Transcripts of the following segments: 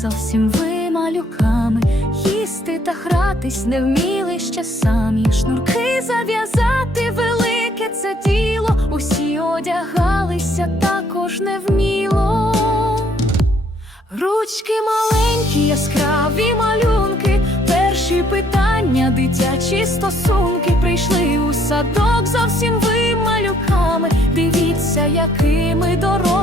зовсім ви малюками. Їсти та гратись не вміли ще самі. Шнурки зав'язати велике це діло. Усі одягалися також невміло. Ручки маленькі, яскраві малюнки, перші питання, дитячі стосунки прийшли у садок зовсім ви малюками. Дивіться, якими дорослими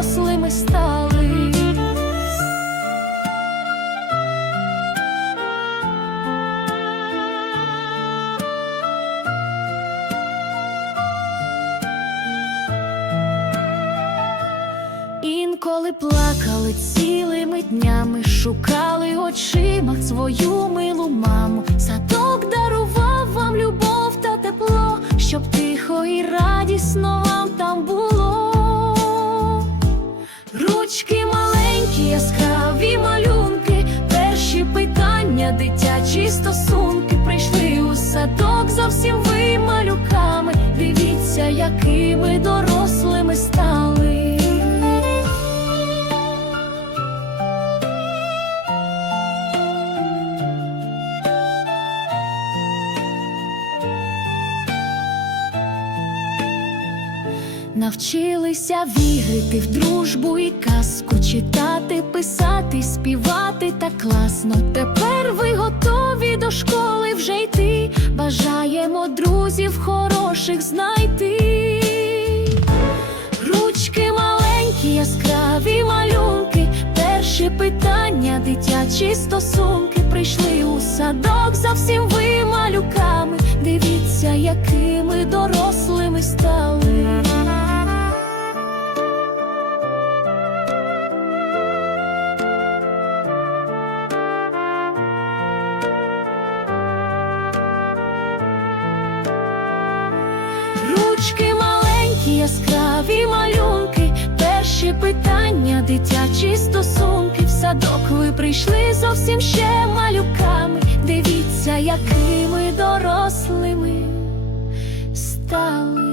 Інколи плакали цілими днями, шукали очима свою милу маму. Садок дарував вам любов та тепло, щоб тихо і радісно вам там було. Ручки маленькі, яскраві малюнки, перші питання, дитячі стосунки прийшли у садок зовсім ви малюками. Дивіться, якими Навчилися вірити в дружбу і казку, читати, писати, співати так класно. Тепер ви готові до школи вже йти. Бажаємо друзів хороших знайти. Ручки маленькі, яскраві малюнки, перші питання, дитячі стосунки прийшли у садок зовсім ви малюками. Дивіться, якими дорослими стали. Ручки маленькі, яскраві малюнки, перші питання, дитячі стосунки. В садок ви прийшли зовсім ще малюками. Дивіться, якими дорослими стали.